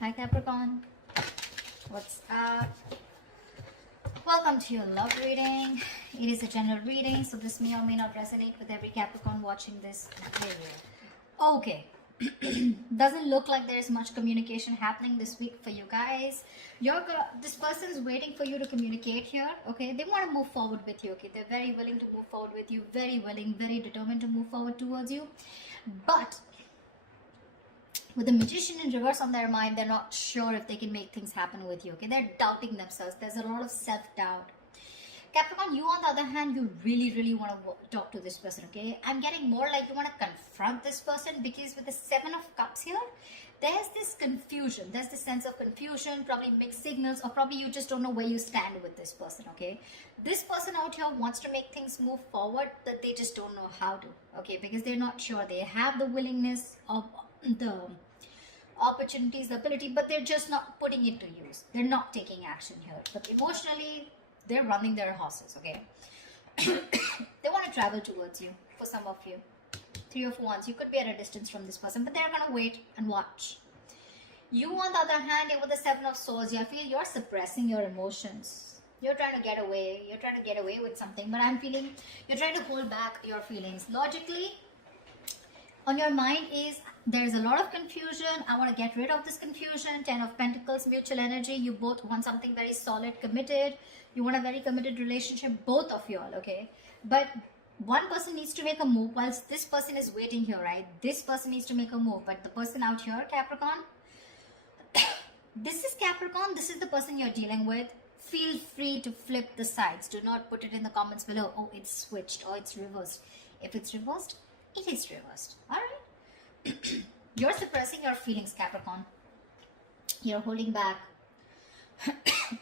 Hi Capricorn, what's up? Welcome to your love reading. It is a general reading, so this may or may not resonate with every Capricorn watching this video. Okay, doesn't look like there is much communication happening this week for you guys. This person's waiting for you to communicate here. Okay, they want to move forward with you. Okay, they're very willing to move forward with you, very willing, very determined to move forward towards you, but with the Magician in reverse on their mind, they're not sure if they can make things happen with you. Okay, they're doubting themselves. There's a lot of self-doubt. Capricorn, you on the other hand, you really want to talk to this person. Okay, I'm getting more like you want to confront this person, because with the Seven of Cups here, there's this confusion. There's this sense of confusion, probably mixed signals, or probably you just don't know where you stand with this person. Okay, this person out here wants to make things move forward, but they just don't know how to. Okay, because they're not sure. They have the willingness of the opportunities, the ability, but they're just not putting it to use. They're not taking action here. But emotionally, they're running their horses. Okay, they want to travel towards you. For some of you, Three of Wands, you could be at a distance from this person, but they're gonna wait and watch. You on the other hand, with the Seven of Swords, I feel you're suppressing your emotions. You're trying to get away. You're trying to get away with something, but I'm feeling you're trying to hold back your feelings. Logically, on your mind is there's a lot of confusion. I want to get rid of this confusion. Ten of Pentacles, mutual energy. You both want something very solid, committed. You want a very committed relationship, both of you all, okay? But one person needs to make a move whilst this person is waiting here, right? This person needs to make a move, but the person out here, Capricorn, this is Capricorn. This is the person you're dealing with. Feel free to flip the sides. Do not put it in the comments below. Oh, it's switched or it's reversed. If it's reversed, it is reversed. All right. You're suppressing your feelings, Capricorn. You're holding back.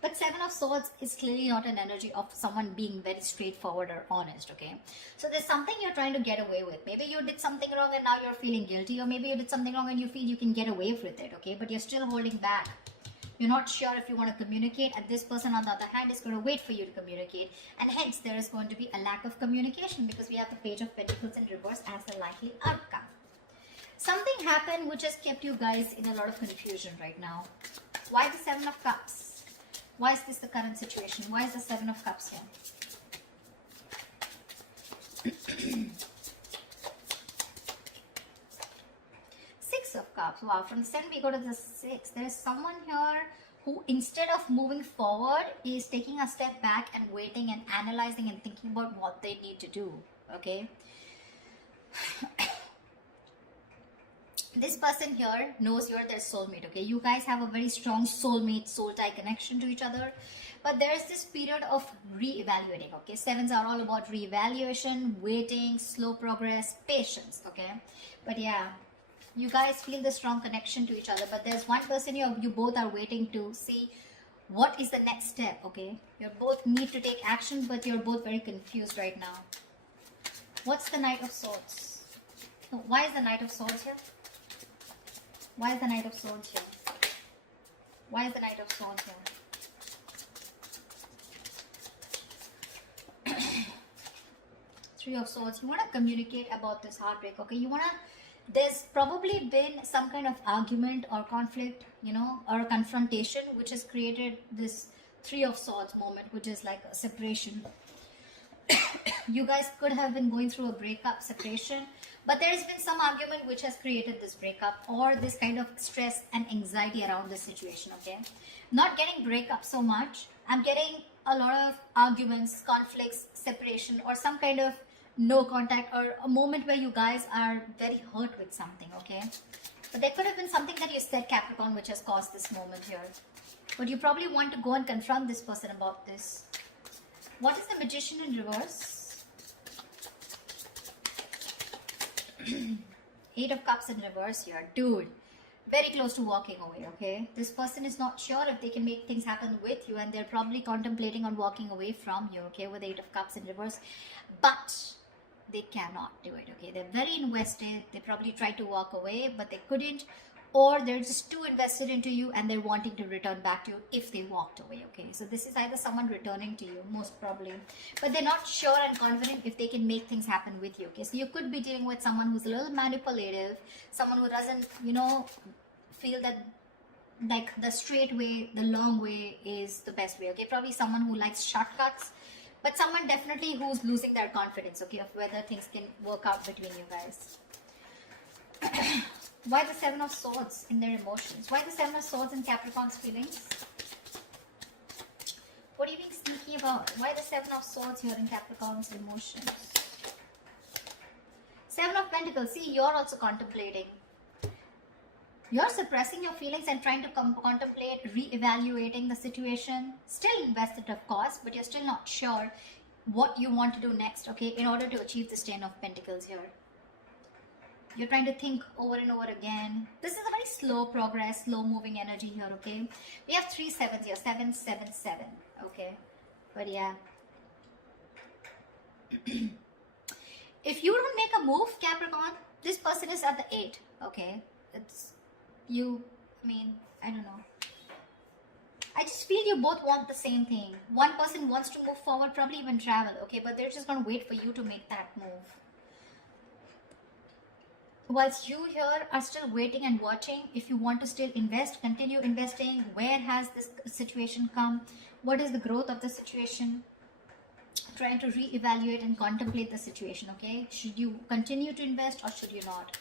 But Seven of Swords is clearly not an energy of someone being very straightforward or honest, okay? So there's something you're trying to get away with. Maybe you did something wrong and now you're feeling guilty, or maybe you did something wrong and you feel you can get away with it, okay? But you're still holding back. You're not sure if you want to communicate, and this person on the other hand is going to wait for you to communicate, and hence there is going to be a lack of communication, because we have the Page of Pentacles in reverse as a likely outcome. Something happened which has kept you guys in a lot of confusion right now. Why the Seven of Cups? Why is this the current situation? Why is the Seven of Cups here? Six of Cups. Wow, from the 7 we go to the 6. There is someone here who, instead of moving forward, is taking a step back and waiting and analyzing and thinking about what they need to do. Okay. This person here knows you're their soulmate. Okay, you guys have a very strong soulmate, soul tie connection to each other, but there's this period of re-evaluating. Okay, sevens are all about re-evaluation, waiting, slow progress, patience. Okay, but yeah, you guys feel the strong connection to each other, but there's one person you both are waiting to see what is the next step. Okay, you both need to take action, but you're both very confused right now. What's the Knight of Swords? Why is the Knight of Swords here? Why is the Knight of Swords here? Why is the Knight of Swords here? Three of Swords. You want to communicate about this heartbreak, okay? You want to... There's probably been some kind of argument or conflict, you know, or confrontation, which has created this Three of Swords moment, which is like a separation. You guys could have been going through a breakup, separation, but there has been some argument which has created this breakup or this kind of stress and anxiety around this situation, okay? Not getting breakup so much. I'm getting a lot of arguments, conflicts, separation, or some kind of no contact, or a moment where you guys are very hurt with something, okay? But there could have been something that you said, Capricorn, which has caused this moment here. But you probably want to go and confront this person about this. What is the Magician in reverse? Eight of Cups in reverse here. Dude, very close to walking away, okay? This person is not sure if they can make things happen with you, and they're probably contemplating on walking away from you, okay, with Eight of Cups in reverse. But they cannot do it, okay? They're very invested. They probably tried to walk away, but they couldn't. Or they're just too invested into you and they're wanting to return back to you if they walked away, okay? So this is either someone returning to you, most probably, but they're not sure and confident if they can make things happen with you, okay? So you could be dealing with someone who's a little manipulative, someone who doesn't, you know, feel that like the straight way, the long way is the best way. Okay, probably someone who likes shortcuts, but someone definitely who's losing their confidence, okay, of whether things can work out between you guys. Why the Seven of Swords in their emotions? Why the Seven of Swords in Capricorn's feelings? What are you being sneaky about? Why the Seven of Swords here in Capricorn's emotions? Seven of Pentacles. See, you're also contemplating. You're suppressing your feelings and trying to contemplate, re-evaluating the situation. Still invested, of course, but you're still not sure what you want to do next, okay, in order to achieve this Ten of Pentacles here. You're trying to think over and over again. This is a very slow progress, slow moving energy here, okay? We have 3 sevens here, 7, 7, 7, okay? But yeah. If you don't make a move, Capricorn, this person is at the 8, okay? It's you, I mean, I don't know. I just feel you both want the same thing. One person wants to move forward, probably even travel, okay? But they're just going to wait for you to make that move. Whilst you here are still waiting and watching, if you want to still invest, continue investing. Where has this situation come? What is the growth of the situation? Trying to re-evaluate and contemplate the situation, okay? Should you continue to invest or should you not?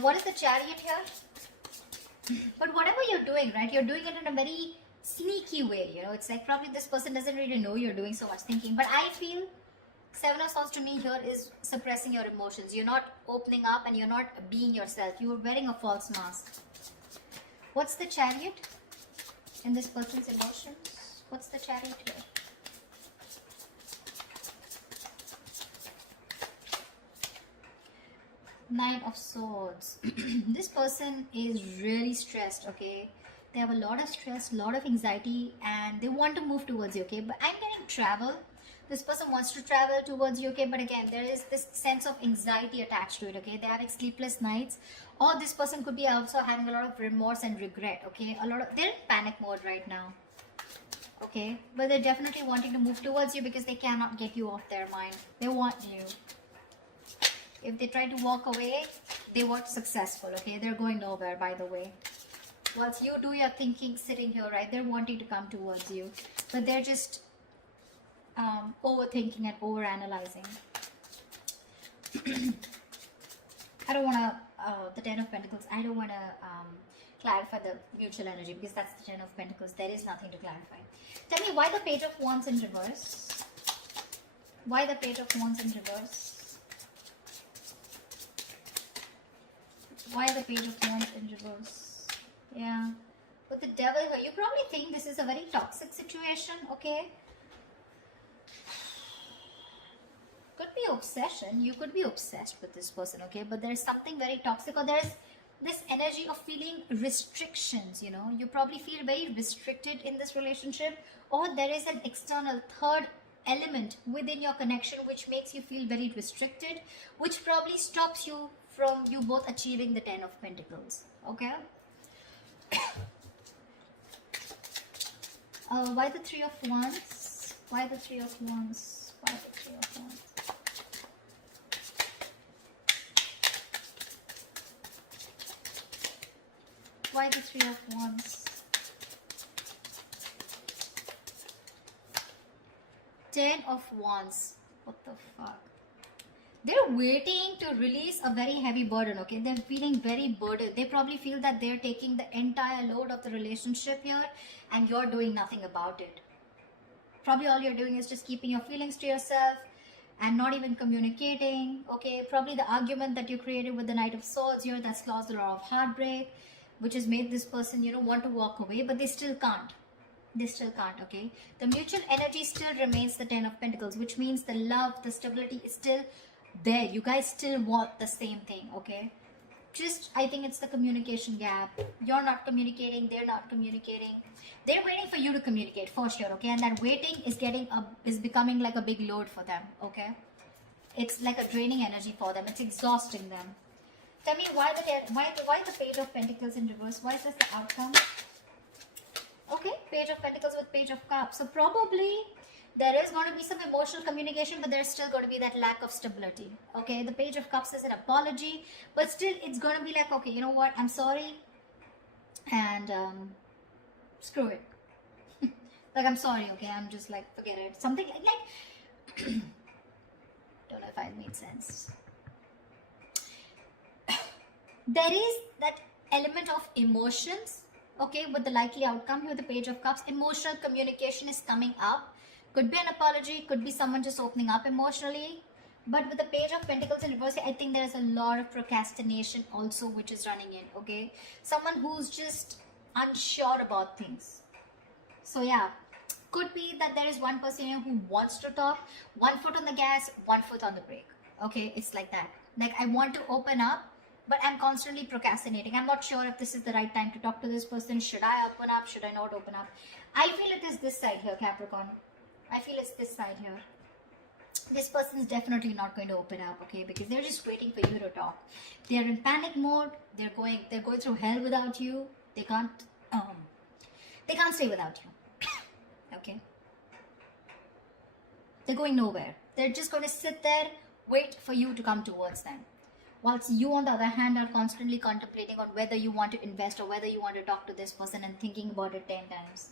What is the Chariot here? But whatever you're doing, right, you're doing it in a very sneaky way, you know. It's like probably this person doesn't really know you're doing so much thinking. But I feel Seven of Swords to me here is suppressing your emotions. You're not opening up and you're not being yourself. You're wearing a false mask. What's the Chariot in this person's emotions? What's the Chariot here? Nine of Swords. This person is really stressed, okay? They have a lot of stress, a lot of anxiety, and they want to move towards you, okay? But I'm getting travel. This person wants to travel towards you, okay? But again, there is this sense of anxiety attached to it, okay? They're having sleepless nights. Or this person could be also having a lot of remorse and regret, okay? They're in panic mode right now, okay? But they're definitely wanting to move towards you because they cannot get you off their mind. They want you. If they try to walk away, they weren't successful, okay? They're going nowhere, by the way. Whilst you do your thinking sitting here, right? They're wanting to come towards you. But they're just overthinking and overanalyzing. I don't want to, the Ten of Pentacles, I don't want to clarify the mutual energy because that's the Ten of Pentacles. There is nothing to clarify. Tell me why the Page of Wands in reverse? Why the Page of Wands in reverse? Why the Page of Wands in reverse? Yeah. With the Devil here, you probably think this is a very toxic situation, okay? Could be obsession. You could be obsessed with this person, okay? But there's something very toxic, or there's this energy of feeling restrictions, you know? You probably feel very restricted in this relationship, or there is an external third element within your connection which makes you feel very restricted, which probably stops you from you both achieving the Ten of Pentacles, okay? Why the Three of Wands? Why the Three of Wands? Why the Three of Wands? Why the Three of Wands? Ten of Wands. What the fuck? They're waiting to release a very heavy burden, okay? They're feeling very burdened. They probably feel that they're taking the entire load of the relationship here and you're doing nothing about it. Probably all you're doing is just keeping your feelings to yourself and not even communicating, okay? Probably the argument that you created with the Knight of Swords here, that's caused a lot of heartbreak, which has made this person, you know, want to walk away, but they still can't. They still can't, okay? The mutual energy still remains the Ten of Pentacles, which means the love, the stability is still there. You guys still want the same thing, okay? Just, I think it's the communication gap. You're not communicating, they're not communicating. They're waiting for you to communicate for sure, okay? And that waiting is becoming like a big load for them, okay? It's like a draining energy for them. It's exhausting them. Tell me why the Page of Pentacles in reverse? Why is this the outcome? Okay, Page of Pentacles with Page of Cups. So probably there is going to be some emotional communication, but there's still going to be that lack of stability. Okay, the Page of Cups is an apology, but still it's going to be like, okay, you know what? I'm sorry. and screw it. Like, I'm sorry, okay? I'm just like, forget it. Something like don't know if I made sense. There is that element of emotions, okay, with the likely outcome here, the Page of Cups. Emotional communication is coming up. Could be an apology, could be someone just opening up emotionally. But with the Page of Pentacles in reverse, I think there's a lot of procrastination also which is running in, okay? Someone who's just unsure about things. So yeah, could be that there is one person here who wants to talk, 1 foot on the gas, 1 foot on the brake. Okay, it's like that. Like, I want to open up, but I'm constantly procrastinating. I'm not sure if this is the right time to talk to this person. Should I open up? Should I not open up? I feel it is this side here, Capricorn. I feel it's this side here. This person is definitely not going to open up, okay? Because they're just waiting for you to talk. They're in panic mode. They're going through hell without you. They can't stay without you. Okay, they're going nowhere. They're just going to sit there, wait for you to come towards them, whilst you on the other hand are constantly contemplating on whether you want to invest or whether you want to talk to this person and thinking about it 10 times.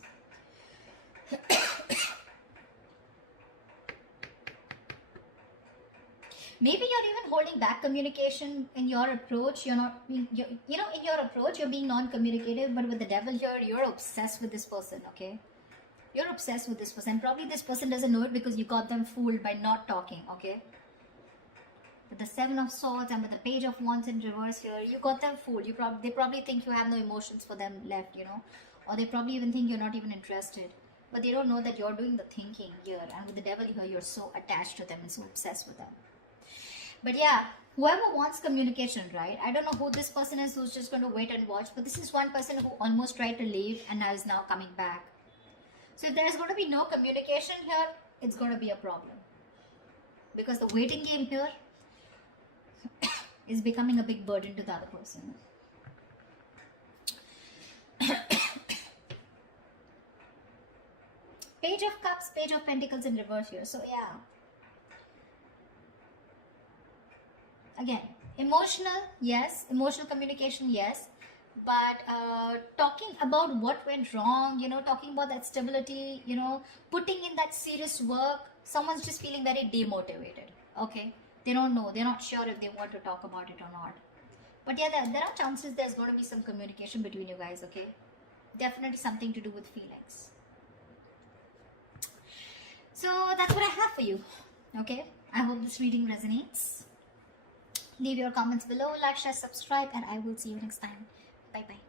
Maybe you're even holding back communication in your approach. You're not being, in your approach you're being non-communicative, but with the devil here, you're obsessed with this person, okay? You're obsessed with this person. Probably this person doesn't know it because you got them fooled by not talking, okay? With the 7 of Swords and with the Page of Wands in reverse here, you got them fooled. They probably think you have no emotions for them left, or they probably even think you're not even interested. But they don't know that you're doing the thinking here. And with the devil here, you're so attached to them and so obsessed with them. But yeah, whoever wants communication, right? I don't know who this person is who's just going to wait and watch. But this is one person who almost tried to leave and now is now coming back. So if there's going to be no communication here, it's going to be a problem. Because the waiting game here is becoming a big burden to the other person. Page of Cups, Page of Pentacles in reverse here. So yeah. Again, emotional, yes. Emotional communication, yes. But talking about what went wrong, talking about that stability, putting in that serious work, someone's just feeling very demotivated, okay? They don't know, they're not sure if they want to talk about it or not. But yeah, there are chances there's going to be some communication between you guys, okay? Definitely something to do with feelings. So that's what I have for you, okay? I hope this reading resonates. Leave your comments below, like, share, subscribe, and I will see you next time. Bye-bye.